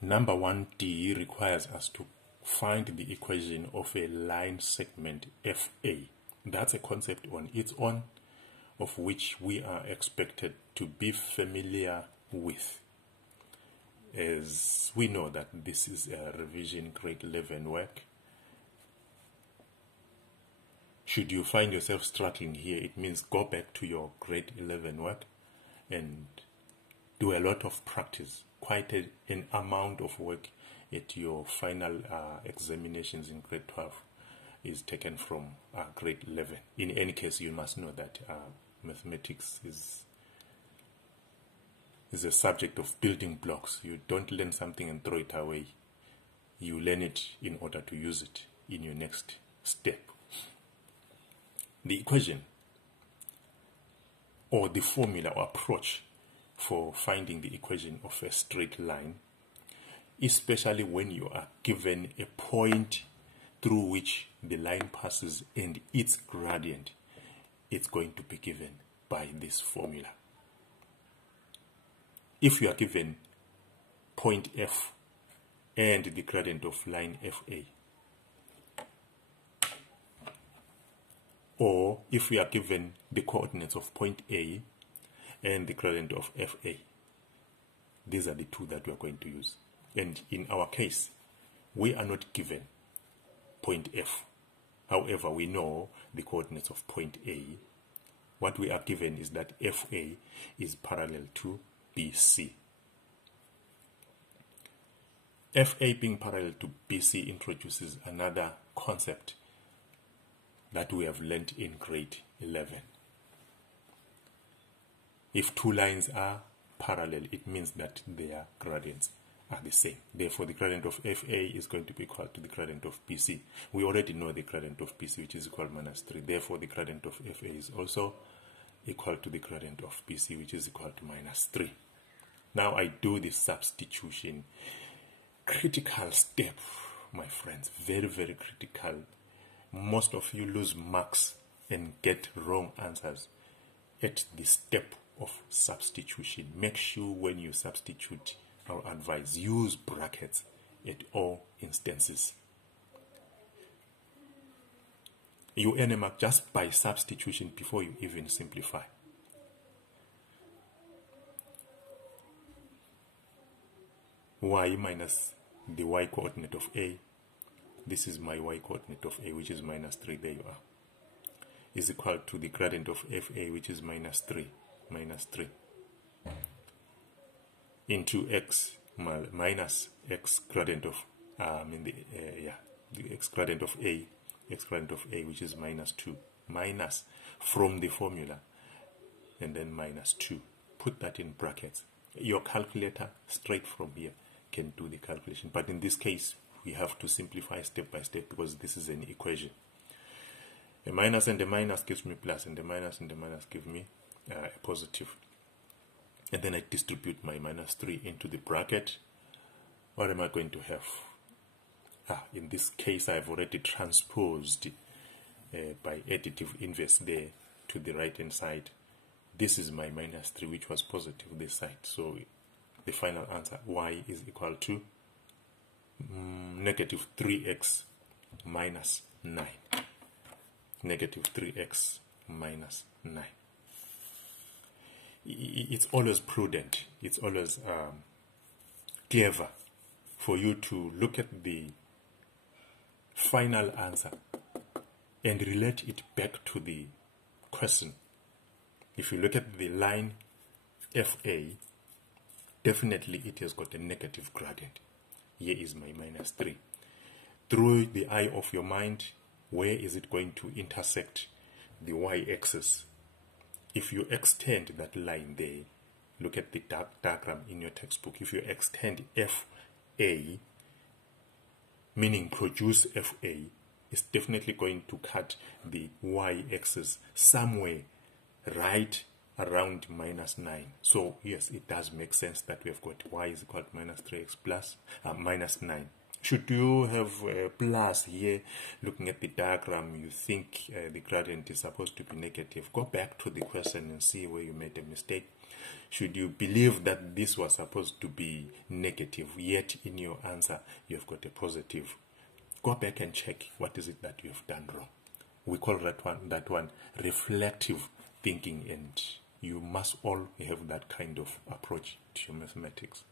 Number 1D requires us to find the equation of a line segment FA. That's a concept on its own, of which we are expected to be familiar with, as we know that this is a revision grade 11 work. Should you find yourself struggling here, it means go back to your grade 11 work and do a lot of practice, quite an amount of work at your final examinations in grade 12 is taken from grade 11. In any case, you must know that mathematics is a subject of building blocks. You don't learn something and throw it away. You learn it in order to use it in your next step. The equation or the formula or approach for finding the equation of a straight line, especially when you are given a point through which the line passes and its gradient, it's going to be given by this formula. If you are given point F and the gradient of line FA, or if we are given the coordinates of point A and the gradient of FA, these are the two that we are going to use. And in our case, we are not given point F. However, we know the coordinates of point A. What we are given is that FA is parallel to BC. FA being parallel to BC introduces another concept that we have learned in grade 11. If two lines are parallel, it means that their gradients are the same. Therefore, the gradient of FA is going to be equal to the gradient of BC. We already know the gradient of BC, which is equal to -3. Therefore, the gradient of FA is also equal to the gradient of BC, which is equal to -3. Now I do the substitution. Critical step, my friends. Very, very critical. Most of you lose marks and get wrong answers at the step of substitution. Make sure when you substitute, our advice, use brackets at all instances. You earn a mark just by substitution before you even simplify. Y minus the y coordinate of A, this is my y coordinate of A, which is -3, there you are, is equal to the gradient of FA, which is -3, into x minus x gradient of the x gradient of A, which is -2, minus from the formula, and then -2. Put that in brackets. Your calculator straight from here can do the calculation, but in this case we have to simplify step by step because this is an equation. A minus and a minus gives me plus, and the minus and the minus give me a positive. And then I distribute my -3 into the bracket. What am I going to have? In this case, I've already transposed by additive inverse there to the right hand side. This is my -3, which was positive this side. So the final answer, y is equal to -3x minus 9. -3x minus 9. It's always prudent, it's always clever for you to look at the final answer and relate it back to the question. If you look at the line FA, definitely it has got a negative gradient. Here is my -3. Through the eye of your mind, where is it going to intersect the y-axis? If you extend that line there, look at the diagram in your textbook. If you extend FA, meaning produce FA, it's definitely going to cut the y-axis somewhere right around -9. So yes, it does make sense that we have got y is equal to -3x plus -9. Should you have a plus here, looking at the diagram, you think the gradient is supposed to be negative, go back to the question and see where you made a mistake. Should you believe that this was supposed to be negative, yet in your answer you've got a positive, go back and check what is it that you have done wrong. We call that one reflective thinking, and you must all have that kind of approach to your mathematics.